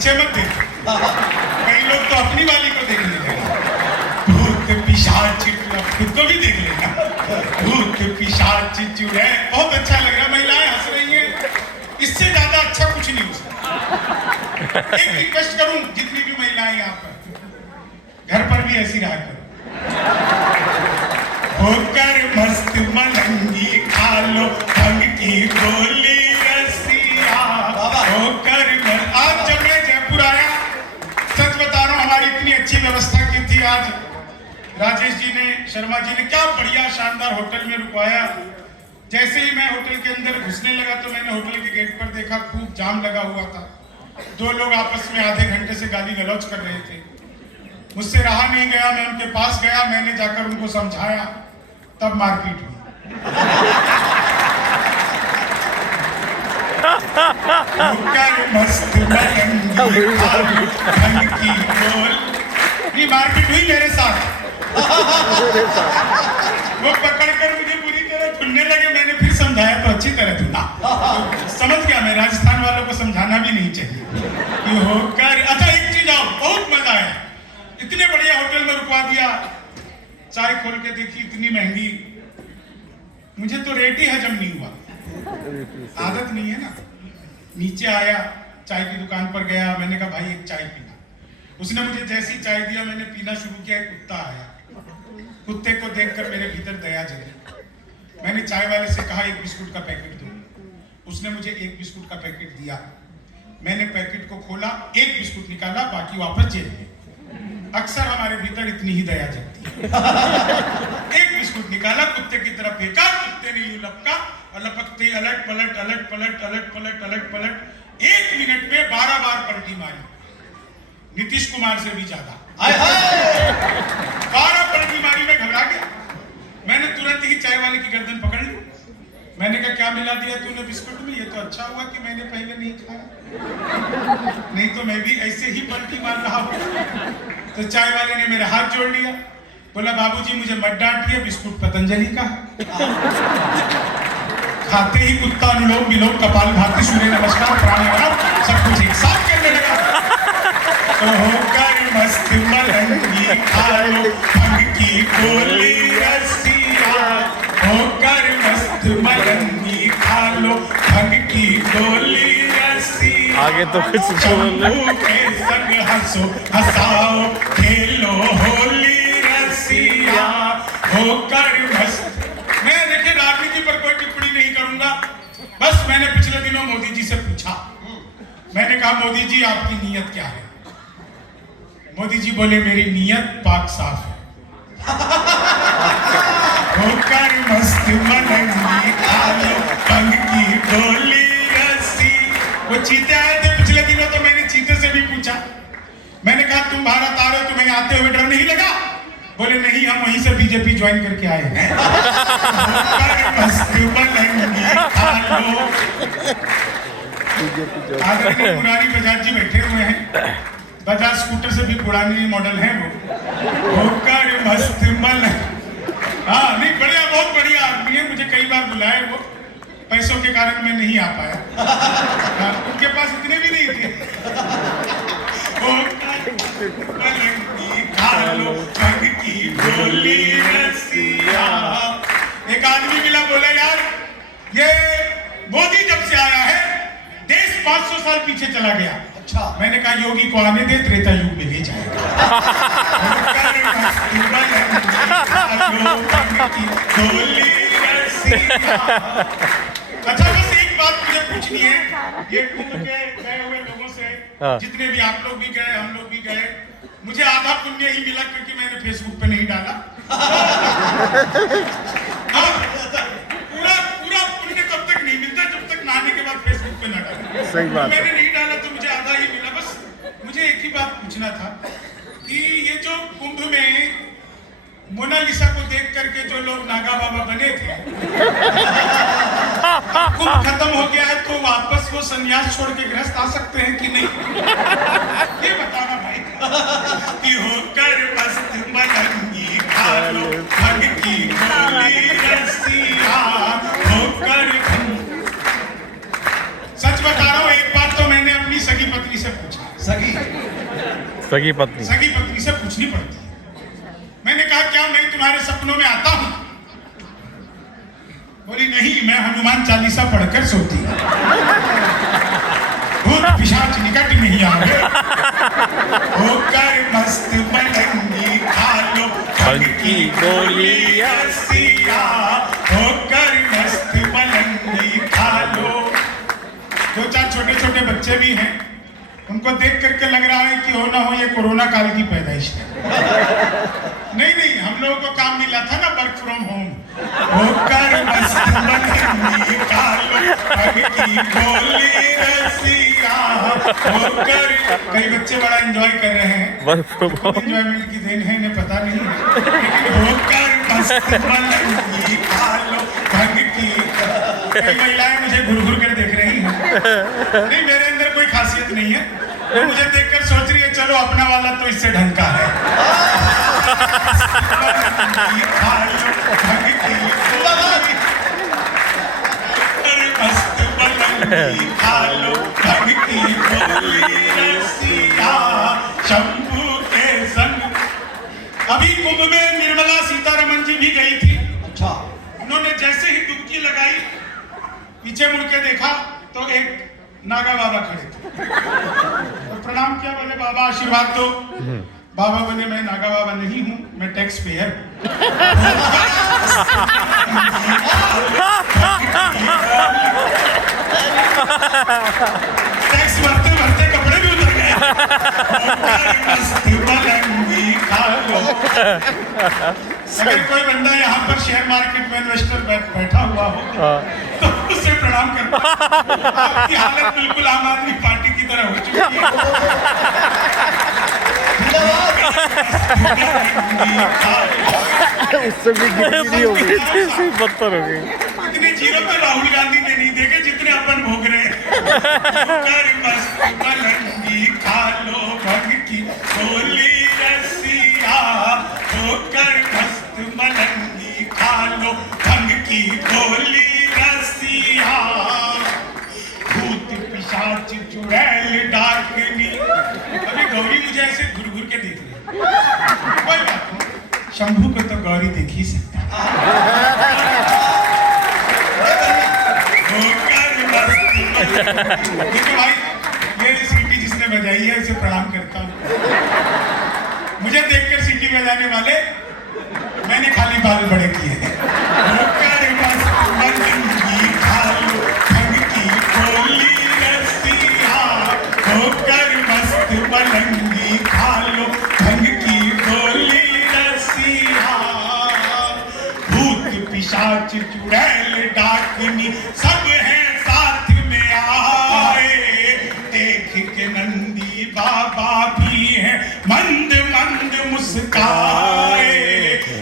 पीछे मत देखो, कई लोग तो अपनी वाली को देख लेते हैं। भूत पिशाच खुद को भी देख लेना। भूत पिशाच चुड़ैल, बहुत अच्छा लग रहा है, महिलाएं हंस रही हैं, इससे ज्यादा अच्छा कुछ नहीं हो सकता। एक रिक्वेस्ट करूं, जितनी भी महिलाएं यहाँ पर, घर पर भी ऐसी रहा करो। होकर मस्त मलंगी खा लो भंग की गोली रसिया। होकर आज जब मैं जयपुर आया, सच बता रहा हूं, हमारी इतनी अच्छी व्यवस्था की थी। आज राजेश जी ने, शर्मा जी ने क्या बढ़िया शानदार होटल में रुकवाया। जैसे ही मैं होटल के अंदर घुसने लगा तो मैंने होटल के गेट पर देखा खूब जाम लगा हुआ था। दो लोग आपस में आधे घंटे से गाली गलौज कर रहे थे। मुझसे रहा नहीं गया, मैं उनके पास गया, मैंने जाकर उनको समझाया, तब मारपीट हुई। मस्त की बोल, नहीं मारपीट हुई मेरे साथ। वो पकड़कर मुझे बुरी तरह धुलने लगे, मैंने फिर समझाया तो अच्छी तरह धुला। तो समझ गया मैं, राजस्थान वालों को समझाना भी नहीं चाहिए कि होकर। अच्छा एक चीज आओ, बहुत मजा आया, इतने बढ़िया होटल में रुकवा दिया, चाय खोल के देखी इतनी महंगी, मुझे तो रेट ही हजम नहीं हुआ, आदत नहीं है ना। नीचे आया, चाय की दुकान पर गया, मैंने कहा भाई एक चाय पीना। उसने मुझे जैसी चाय दिया, मैंने पीना शुरू किया, एक कुत्ता आया, कुत्ते को देखकर मेरे भीतर दया जगी। मैंने चाय वाले से कहा एक बिस्कुट का पैकेट दो। उसने मुझे एक बिस्कुट का पैकेट दिया, मैंने पैकेट को खोला, एक बिस्कुट निकाला, बाकी वापस जेब में। अक्सर हमारे भीतर इतनी ही दया जगती है। एक बिस्कुट निकाला, कुत्ते की तरफ फेंका, कुत्ते ने यूं लपका और लपकते अलट पलट अलट पलट अलट पलट अलट पलट 1 मिनट में 12 बार पलटी मारी, नीतीश कुमार से भी ज्यादा। 12 पलटी मारी, मैं घबरा गया। मैंने तुरंत ही चाय वाले की गर्दन पकड़ ली, मैंने कहा क्या मिला दिया तूने बिस्कुट में, ये तो अच्छा हुआ कि मैंने पहले नहीं खाया, नहीं तो मैं भी ऐसे ही पलटी मार रहा हूँ। तो चाय वाले ने मेरा हाथ जोड़ लिया, बोला बाबूजी मुझे मत डांटिए, बिस्कुट पतंजलि का। खाते ही कुत्ता अनुलोम विलोम कपाल भाती सूर्य नमस्कार प्राणायाम सब कुछ एक साथ करने लगा। तो होकर मस्त मलंगी खा लो भंग की गोली रसिया। होकर मस्त मलंगी खा लो भंग की गोली रसिया। आगे तो कुछ बोल के संग हंसो हंसाओ खेलो होली रसिया। होकर मस्त, मैं देखिए राजनीति पर कोई टिप्पणी नहीं करूंगा, बस मैंने पिछले दिनों मोदी जी से पूछा, मैंने कहा मोदी जी आपकी नीयत क्या है। मोदी जी बोले मेरी नीयत पाक साफ है। होकर मस्त मलंगी खा लो भंग की गोली रसी। वो चीते आए थे पिछले दिनों, तो मैंने चीते से भी पूछा, मैंने कहा तुम भारत आ रहे हो, तुम्हें आते हुए डर नहीं लगा। बोले नहीं, हम वहीं से बीजेपी ज्वाइन करके आए हैं। मस्त मलंगी खा लो। आदरणीय मुरारी बजाज जी बैठे हुए हैं, बजाज स्कूटर से भी पुरानी मॉडल है वो। होकर मस्त मलंगी, हाँ नहीं बढ़िया, बहुत बढ़िया आदमी है, मुझे कई बार बुलाए, वो पैसों के कारण मैं नहीं आ पाया, उनके पास इतने भी नहीं थे। मलंगी खा लो भंग की गोली रसिया। एक आदमी मिला, बोला यार ये मोदी जब से आया है देश 500 साल पीछे चला गया। अच्छा, मैंने कहा योगी को आने दे, त्रेता युग में ले जाएगा। अच्छा बस एक बात मुझे पूछनी है, ये कुंभ के गए हुए लोगों से, जितने भी आप लोग भी गए, हम लोग भी गए, मुझे आधा पुण्य ही मिला क्योंकि मैंने फेसबुक पे नहीं डाला। पूरा पूरा पुण्य तब तक नहीं मिलता जब तक नहाने के बाद फेसबुक पे ना डाला। सही बात है। मैंने नहीं डाला तो मुझे आधा ही मिला। बस मुझे एक ही बात पूछना था कि ये जो कुंभ में मोनालिसा को देख करके जो लोग नागा बाबा बने थे, कुंभ खत्म हो गया है तो वापस वो संन्यास छोड़ के गृहस्थ आ सकते हैं कि नहीं, ये बताना भाई। कि होकर मस्त मलंगी खा लो भंग की गोली रसिया। होकर सच बता रहा हूँ, एक बात तो मैंने अपनी सगी पत्नी से पूछा, सगी पत्नी सगी पत्नी से पूछनी पड़ती है। मैंने कहा क्या मैं तुम्हारे सपनों में आता हूं? बोली नहीं, मैं हनुमान चालीसा पढ़कर सोती हूँ, भूत पिशाच निकट नहीं आवे, होकर मस्त मलंगी खा लो भंग की गोली रसिया, होकर मस्त मलंगी खा लो। दो चार छोटे छोटे बच्चे भी हैं, उनको देख करके लग रहा है कि हो ना हो ये कोरोना काल की पैदाइश है। नहीं नहीं, हम लोगों को काम मिला था ना वर्क फ्रॉम होम। होकर मस्त मलंगी खा लो भंग की गोली रसिया, होकर। कई बच्चे बड़ा एंजॉय कर रहे हैं, एंजॉयमेंट की देन है इन्हें पता नहीं है, लेकिन होकर मस्त मलंगी खा लो भंग की। कई महिलाएं मुझे घुर घुर कर देख रही हैं। नहीं, मेरे अंदर कोई खासियत नहीं है, वो मुझे देखकर सोच रही है चलो अपना वाला तो इससे ढंग का है। खा लो भंग की गोली, मस्त मलंगी खा लो भंग की गोली रसिया, शंभू के संग। अभी कुंभ में निर्मला सीतारमन जी भी गई थी। अच्छा। उन्होंने जैसे ही डुबकी लगाई, पीछे मुड़ के देखा तो एक नागा बाबा खड़े थे। तो प्रणाम किया, बोले बाबा आशीर्वाद दो। बाबा बोले मैं नागा बाबा नहीं हूं, मैं टैक्स पेयर। टैक्स भरते भरते कपड़े भी उतर गए। खा लो। अगर कोई बंदा यहाँ पर शेयर मार्केट में इन्वेस्टर बैठा हुआ हो तो उसे प्रणाम करना। आपकी हालत बिल्कुल आम आदमी पार्टी की तरह हो चुकी है। उससे भी गिरी हो गई, बदतर हो गई। इतने जीरो तो राहुल गांधी ने नहीं देखे जितने अपन भोग रहे हैं। होकर मस्त मलंगी खा लो भंग की गोली रसिया, होकर मस्त मलंगी खा लो भंग की गोली रसिया, भूत पिशाच चुड़ैल डाकनी। अभी गौरी मुझे ऐसे घुर घुर के देख रही है। कोई बात नहीं, शंभू को तो गौरी देख ही सकता है। देखो भाई, ये सीटी जिसने बजाई है उसे प्रणाम करता हूँ। मुझे देखकर सीटी बजाने वाले मैंने खाली बाल बड़े किए हैं। होकर मस्त मलंगी खा लो भंग की गोली रसिया, होकर मस्त मलंगी खा लो भंग की गोली रसिया, भूत पिशाच चुड़ैल डाकनी सब हैं साथ में आए, देख के नंदी बाबा भी हैं मंद मंद मुस्काए,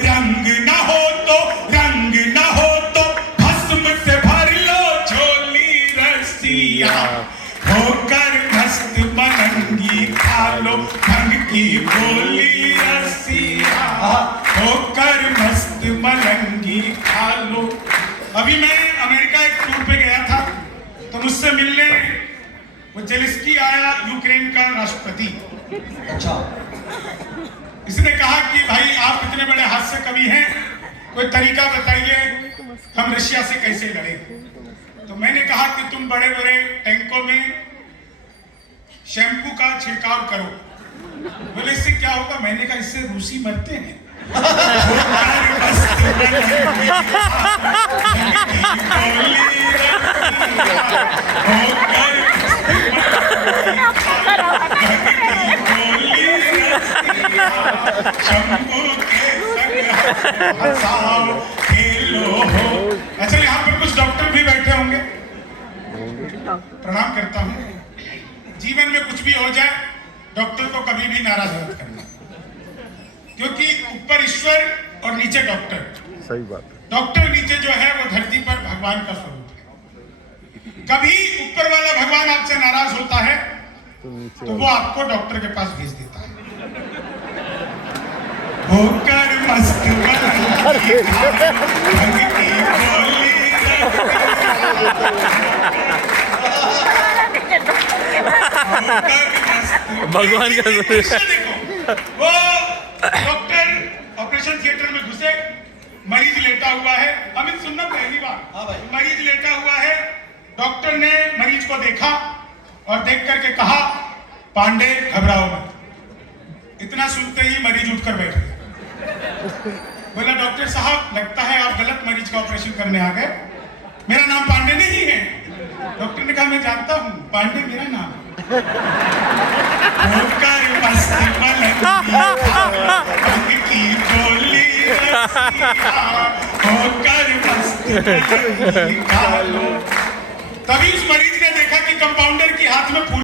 रंग न हो तो भस्म से भर लो झोली रसिया, होकर मस्त मलंगी खा लो भंग की गोली रसिया, होकर मस्त मलंगी खा लो। अभी मैं अमेरिका एक टूर पे गया था, तो मुझसे मिलने वो जेलेंस्की आया, यूक्रेन का राष्ट्रपति। अच्छा। इसने कहा कि भाई आप इतने बड़े हास्य कवि हैं, कोई तरीका बताइए हम रशिया से कैसे लड़ें। तो मैंने कहा कि तुम बड़े बड़े टैंकों में शैम्पू का छिड़काव करो। बोले इससे क्या होगा? मैंने कहा इससे रूसी मरते हैं। अच्छा, यहाँ पर कुछ डॉक्टर भी बैठे होंगे, प्रणाम करता हूँ। जीवन में कुछ भी हो जाए, डॉक्टर को कभी भी नाराज मत करना, क्योंकि ऊपर ईश्वर और नीचे डॉक्टर। सही बात। डॉक्टर नीचे जो है वो धरती पर भगवान का स्वरूप है। कभी ऊपर वाला भगवान आपसे नाराज होता है तो वो आपको डॉक्टर के पास भेज देता है। होकर मस्त मलंगी भंग की गोली भगवान का दृश्य देखो, वो डॉक्टर ऑपरेशन थिएटर में घुसे, मरीज लेटा हुआ है। अमित सुनना पहली बार, मरीज लेटा हुआ है, डॉक्टर ने मरीज को देखा और देख करके कहा, पांडे घबराओ मत। इतना सुनते ही मरीज उठकर बैठ गया। बोला, डॉक्टर साहब लगता है आप गलत मरीज का ऑपरेशन करने आ गए, मेरा नाम पांडे नहीं है। डॉक्टर ने कहा, मैं जानता हूँ, पांडे मेरा नाम है। तभी उस मरीज ने देखा कि कंपाउंडर के हाथ में